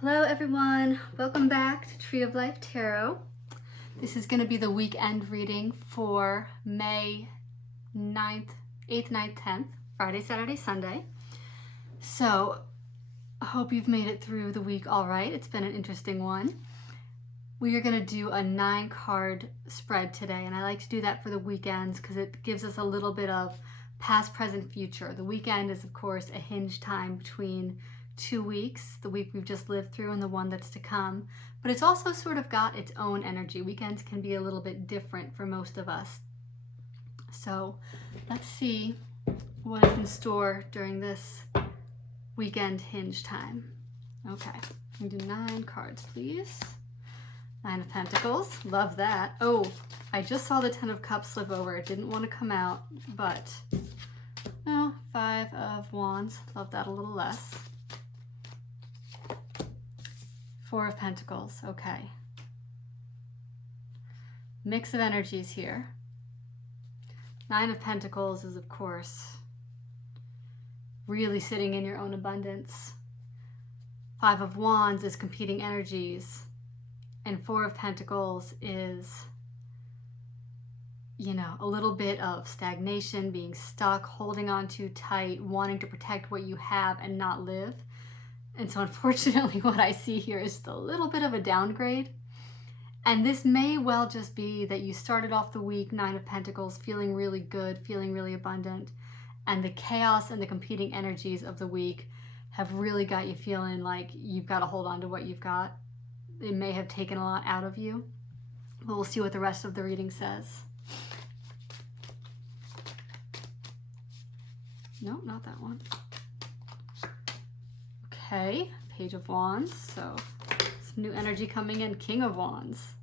Hello everyone, welcome back to Tree of Life Tarot. This is going to be the weekend reading for May 9th, 8th, 9th, 10th, Friday, Saturday, Sunday. So I hope you've made it through the week all right. It's been an interesting one. We are going to do a 9-card spread today, and I like to do that for the weekends because it gives us a little bit of past, present, future. The weekend is, of course, a hinge time between 2 weeks, the week we've just lived through and the one that's to come, but it's also sort of got its own energy. Weekends can be a little bit different for most of us. So let's see what is in store during this weekend hinge time. Okay, we do 9 cards, please. 9 of Pentacles, love that. Oh, I just saw the 10 of Cups slip over. It didn't want to come out, but no, 5 of Wands, love that a little less. 4 of Pentacles, okay. Mix of energies here. 9 of Pentacles is, of course, really sitting in your own abundance. 5 of Wands is competing energies. And 4 of Pentacles is, a little bit of stagnation, being stuck, holding on too tight, wanting to protect what you have and not live. And so unfortunately what I see here is just a little bit of a downgrade. And this may well just be that you started off the week, 9 of Pentacles, feeling really good, feeling really abundant. And the chaos and the competing energies of the week have really got you feeling like you've got to hold on to what you've got. It may have taken a lot out of you. But we'll see what the rest of the reading says. No, not that one. Okay, Page of Wands, so some new energy coming in. King of Wands,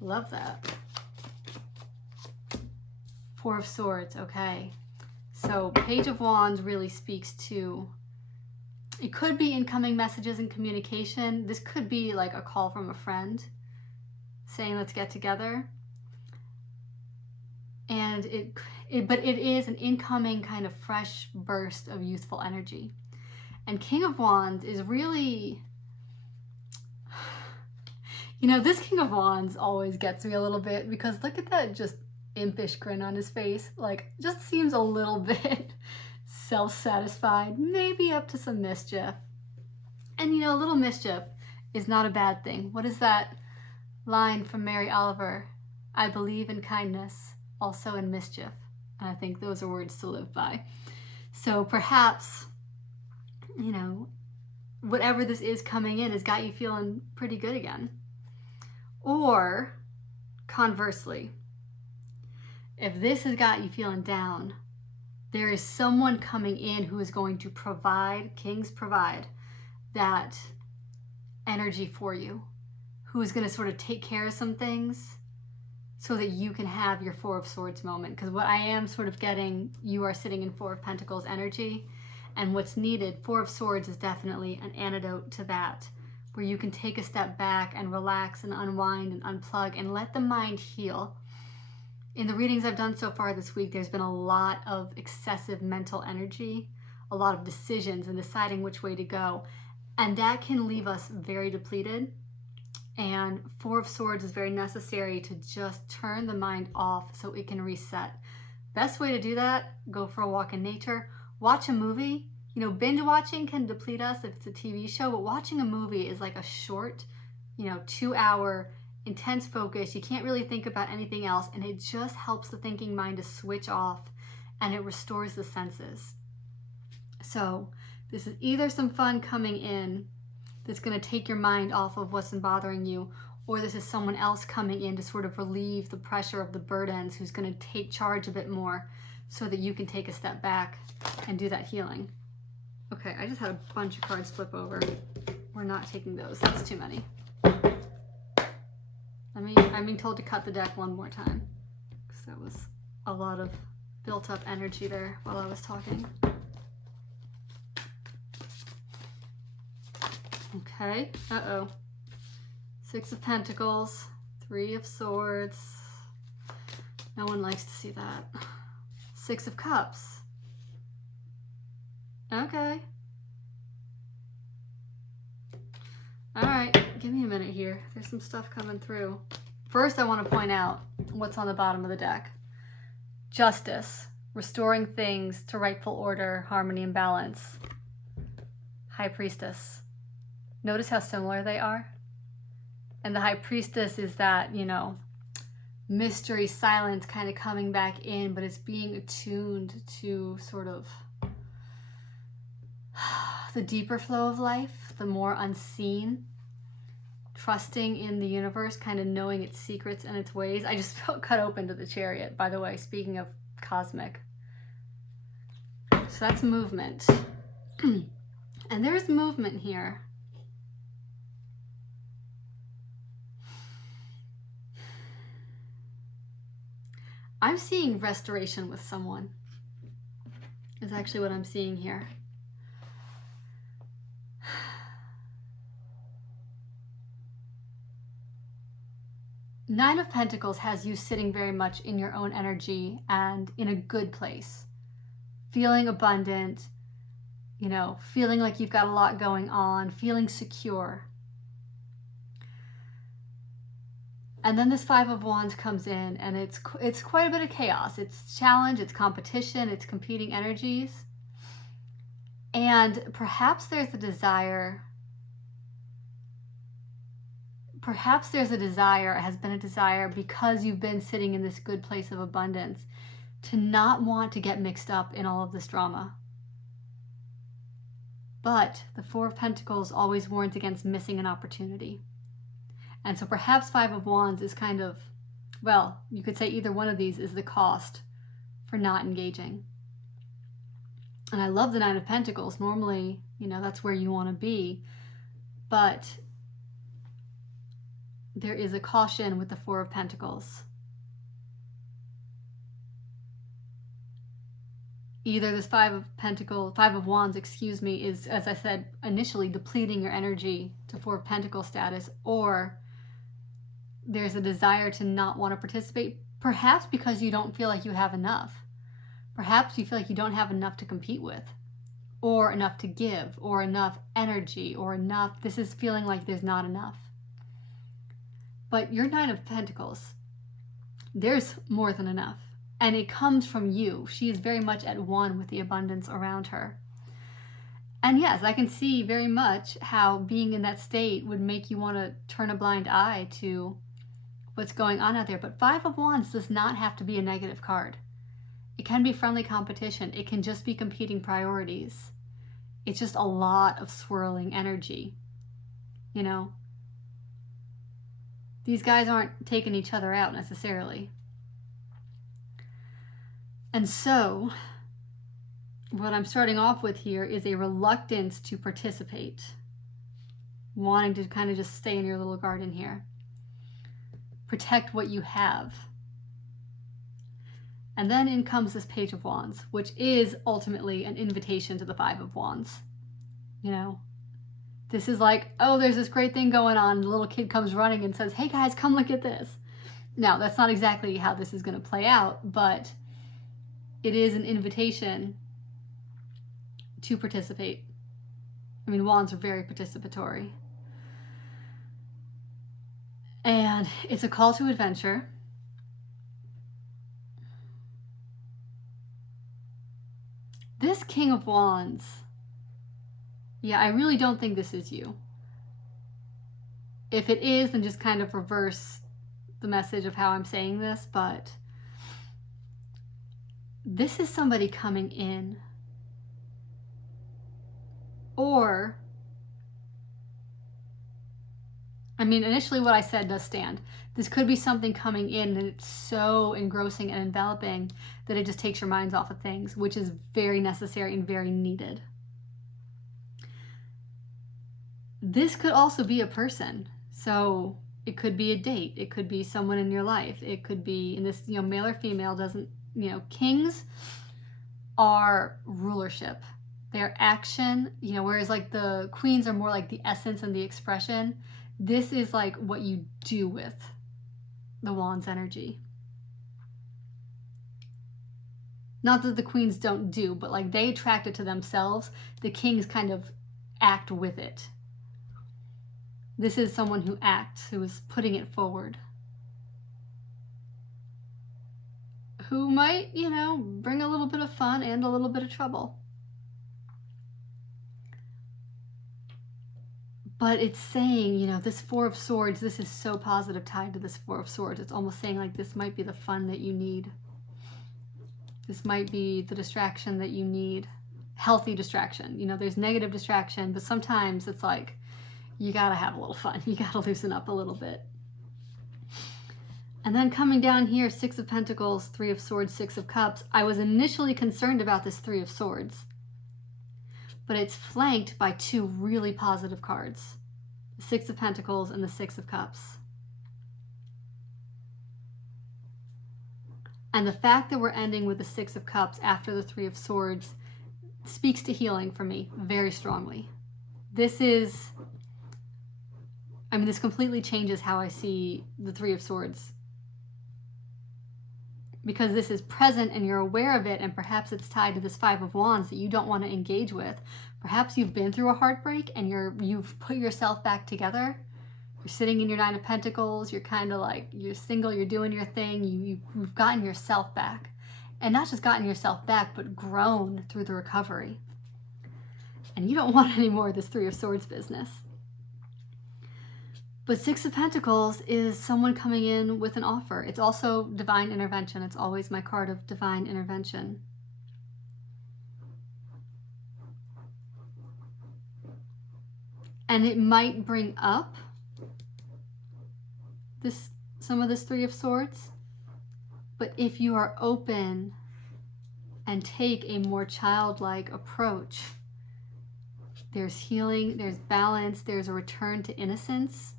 love that. 4 of Swords, okay. So Page of Wands really speaks to, it could be incoming messages and communication. This could be like a call from a friend saying let's get together. And but it is an incoming kind of fresh burst of youthful energy. And King of Wands is really, this King of Wands always gets me a little bit because look at that just impish grin on his face. Like, just seems a little bit self-satisfied, maybe up to some mischief. And a little mischief is not a bad thing. What is that line from Mary Oliver? I believe in kindness, also in mischief. And I think those are words to live by. So perhaps, whatever this is coming in has got you feeling pretty good again. Or conversely, if this has got you feeling down, there is someone coming in who is going to provide, kings provide, that energy for you, who is going to sort of take care of some things so that you can have your 4 of Swords moment. Because what I am sort of getting, you are sitting in 4 of Pentacles energy. And what's needed, 4 of Swords is definitely an antidote to that, where you can take a step back and relax and unwind and unplug and let the mind heal. In the readings I've done so far this week, there's been a lot of excessive mental energy, a lot of decisions and deciding which way to go. And that can leave us very depleted. And 4 of Swords is very necessary to just turn the mind off so it can reset. Best way to do that, go for a walk in nature. Watch a movie. Binge watching can deplete us if it's a TV show, but watching a movie is like a short, 2-hour intense focus. You can't really think about anything else, and it just helps the thinking mind to switch off, and it restores the senses. So this is either some fun coming in that's going to take your mind off of what's been bothering you, or this is someone else coming in to sort of relieve the pressure of the burdens, who's going to take charge a bit more so that you can take a step back and do that healing. Okay, I just had a bunch of cards flip over. We're not taking those. That's too many. I'm being told to cut the deck one more time because that was a lot of built up energy there while I was talking. Okay, uh-oh. 6 of Pentacles, 3 of Swords. No one likes to see that. 6 of Cups. Okay. All right, give me a minute here. There's some stuff coming through. First, I want to point out what's on the bottom of the deck. Justice, restoring things to rightful order, harmony, and balance. High Priestess. Notice how similar they are? And the High Priestess is that, you know, mystery, silence kind of coming back in, but it's being attuned to sort of the deeper flow of life, the more unseen, trusting in the universe, kind of knowing its secrets and its ways. I just felt cut open to the Chariot, by the way, speaking of cosmic. So that's movement. And there's movement here. I'm seeing restoration with someone, is actually what I'm seeing here. Nine of Pentacles has you sitting very much in your own energy and in a good place. Feeling abundant, you know, feeling like you've got a lot going on, feeling secure. And then this Five of Wands comes in, and it's quite a bit of chaos. It's challenge, it's competition, it's competing energies. And perhaps there's a desire, has been a desire, because you've been sitting in this good place of abundance, to not want to get mixed up in all of this drama. But the Four of Pentacles always warns against missing an opportunity. And so perhaps Five of Wands is kind of, well, you could say either one of these is the cost for not engaging. And I love the Nine of Pentacles. Normally, you know, that's where you want to be. But there is a caution with the Four of Pentacles. Either this Five of Wands, is, as I said initially, depleting your energy to Four of Pentacles status, or there's a desire to not want to participate, perhaps because you don't feel like you have enough. Perhaps you feel like you don't have enough to compete with, or enough to give, or enough energy, or enough. This is feeling like there's not enough. But your Nine of Pentacles, there's more than enough. And it comes from you. She is very much at one with the abundance around her. And yes, I can see very much how being in that state would make you want to turn a blind eye to what's going on out there. But Five of Wands does not have to be a negative card. It can be friendly competition. It can just be competing priorities. It's just a lot of swirling energy. You know, these guys aren't taking each other out necessarily. And so what I'm starting off with here is a reluctance to participate, wanting to kind of just stay in your little garden here. Protect what you have. And then in comes this Page of Wands, which is ultimately an invitation to the Five of Wands. You know, this is like, oh, there's this great thing going on. The little kid comes running and says, hey guys, come look at this. Now, that's not exactly how this is going to play out, but it is an invitation to participate. I mean, Wands are very participatory. And it's a call to adventure. This King of Wands, yeah, I really don't think this is you. If it is, then just kind of reverse the message of how I'm saying this, but this is somebody coming in. Or, I mean, initially what I said does stand. This could be something coming in and it's so engrossing and enveloping that it just takes your minds off of things, which is very necessary and very needed. This could also be a person. So it could be a date. It could be someone in your life. It could be, and this, you know, male or female doesn't, you know, kings are rulership. They're action, you know, whereas like the queens are more like the essence and the expression. This is like what you do with the Wands energy. Not that the queens don't do, but like they attract it to themselves. The kings kind of act with it. This is someone who acts, who is putting it forward. Who might, you know, bring a little bit of fun and a little bit of trouble. But it's saying, you know, this Four of Swords, this is so positive tied to this Four of Swords. It's almost saying like this might be the fun that you need. This might be the distraction that you need. Healthy distraction. You know, there's negative distraction, but sometimes it's like, you gotta have a little fun. You gotta loosen up a little bit. And then coming down here, Six of Pentacles, Three of Swords, Six of Cups. I was initially concerned about this Three of Swords, but it's flanked by two really positive cards. The Six of Pentacles and the Six of Cups. And the fact that we're ending with the Six of Cups after the Three of Swords speaks to healing for me very strongly. This is, I mean, this completely changes how I see the Three of Swords. Because this is present and you're aware of it, and perhaps it's tied to this Five of Wands that you don't want to engage with. Perhaps you've been through a heartbreak and you've put yourself back together. You're sitting in your Nine of Pentacles, you're kind of like, you're single, you're doing your thing, you've gotten yourself back. And not just gotten yourself back, but grown through the recovery. And you don't want any more of this Three of Swords business. But Six of Pentacles is someone coming in with an offer. It's also divine intervention. It's always my card of divine intervention. And it might bring up some of this Three of Swords. But if you are open and take a more childlike approach, there's healing, there's balance, there's a return to innocence.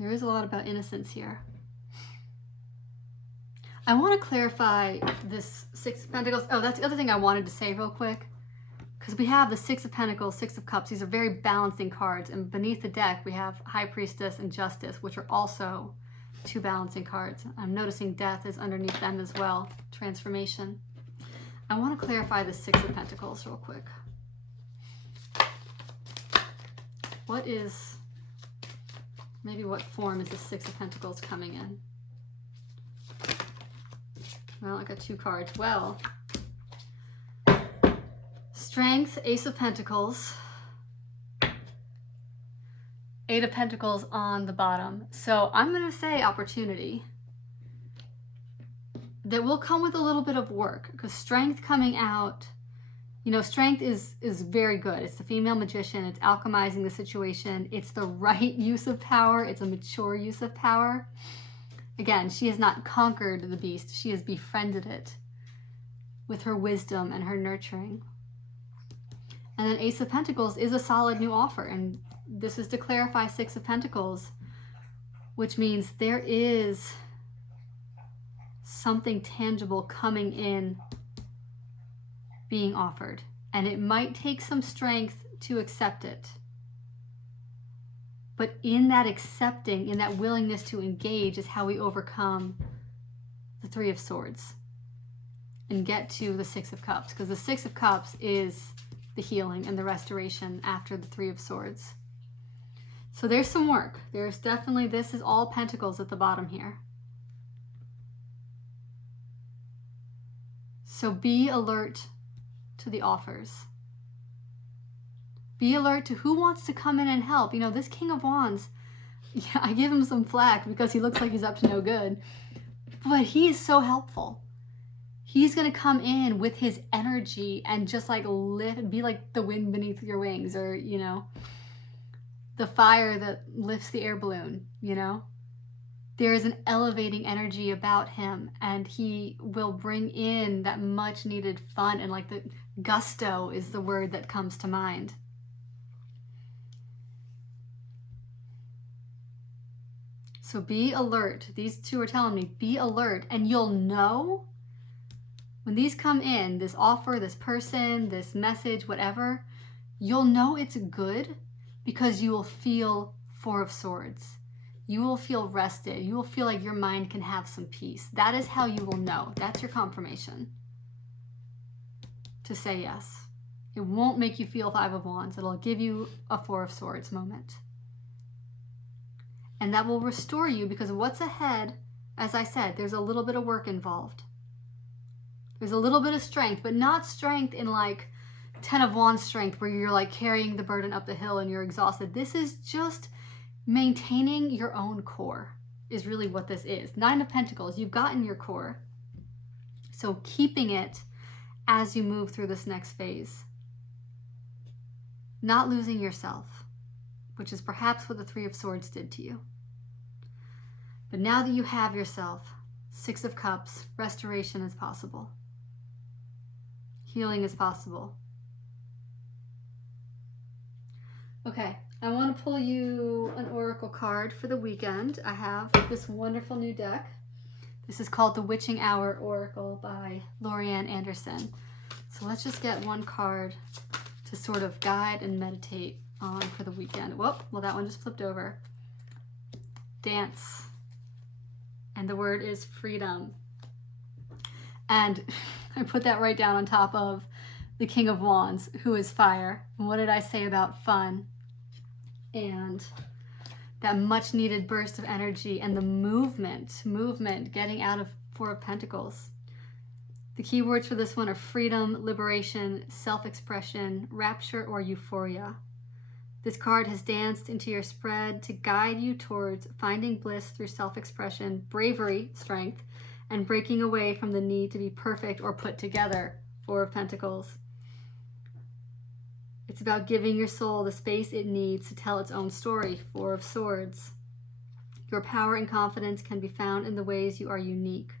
There is a lot about innocence here. I want to clarify this Six of Pentacles. Oh, that's the other thing I wanted to say real quick. Because we have the Six of Pentacles, Six of Cups. These are very balancing cards. And beneath the deck, we have High Priestess and Justice, which are also two balancing cards. I'm noticing Death is underneath them as well. Transformation. I want to clarify the Six of Pentacles real quick. What form is the Six of Pentacles coming in? Well, I got two cards. Well, Strength, Ace of Pentacles, Eight of Pentacles on the bottom. So I'm going to say opportunity. That will come with a little bit of work, because Strength coming out, you know, Strength is very good. It's the female magician. It's alchemizing the situation. It's the right use of power. It's a mature use of power. Again, she has not conquered the beast. She has befriended it with her wisdom and her nurturing. And then Ace of Pentacles is a solid new offer. And this is to clarify Six of Pentacles, which means there is something tangible coming in, being offered. And it might take some strength to accept it. But in that accepting, in that willingness to engage, is how we overcome the Three of Swords and get to the Six of Cups. Because the Six of Cups is the healing and the restoration after the Three of Swords. So there's some work. There's definitely, this is all Pentacles at the bottom here. So be alert to the offers. Be alert to who wants to come in and help. You know, this King of Wands, yeah, I give him some flack because he looks like he's up to no good. But he is so helpful. He's going to come in with his energy and just like lift, be like the wind beneath your wings, or, you know, the fire that lifts the air balloon, you know. There is an elevating energy about him, and he will bring in that much needed fun, and like the gusto is the word that comes to mind. So be alert. These two are telling me, be alert, and you'll know when these come in, this offer, this person, this message, whatever, you'll know it's good because you will feel Four of Swords. You will feel rested. You will feel like your mind can have some peace. That is how you will know. That's your confirmation to say yes. It won't make you feel 5 of Wands. It'll give you a 4 of Swords moment. And that will restore you, because what's ahead, as I said, there's a little bit of work involved. There's a little bit of strength, but not strength in like 10 of Wands strength where you're like carrying the burden up the hill and you're exhausted. This is just maintaining your own core is really what this is. 9 of Pentacles, you've gotten your core. So keeping it as you move through this next phase. Not losing yourself, which is perhaps what the 3 of Swords did to you. But now that you have yourself, 6 of Cups, restoration is possible. Healing is possible. Okay, I want to pull you an oracle card for the weekend. I have this wonderful new deck. This is called the Witching Hour Oracle by Lorianne Anderson. So let's just get one card to sort of guide and meditate on for the weekend. Whoop, well that one just flipped over. Dance. And the word is freedom. And I put that right down on top of the King of Wands, who is fire. And what did I say about fun? And that much needed burst of energy and the movement, getting out of 4 of Pentacles. The key words for this one are freedom, liberation, self-expression, rapture, or euphoria. This card has danced into your spread to guide you towards finding bliss through self-expression, bravery, strength, and breaking away from the need to be perfect or put together. 4 of Pentacles. It's about giving your soul the space it needs to tell its own story. 4 of Swords. Your power and confidence can be found in the ways you are unique.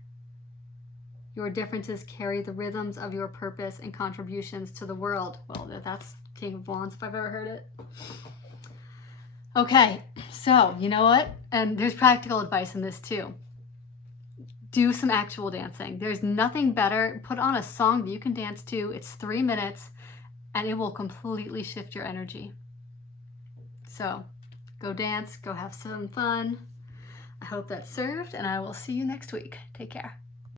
Your differences carry the rhythms of your purpose and contributions to the world. Well, that's King of Wands if I've ever heard it. Okay, so you know what? And there's practical advice in this too. Do some actual dancing. There's nothing better. Put on a song that you can dance to. It's 3 minutes and it will completely shift your energy. So go dance, go have some fun. I hope that served, and I will see you next week. Take care.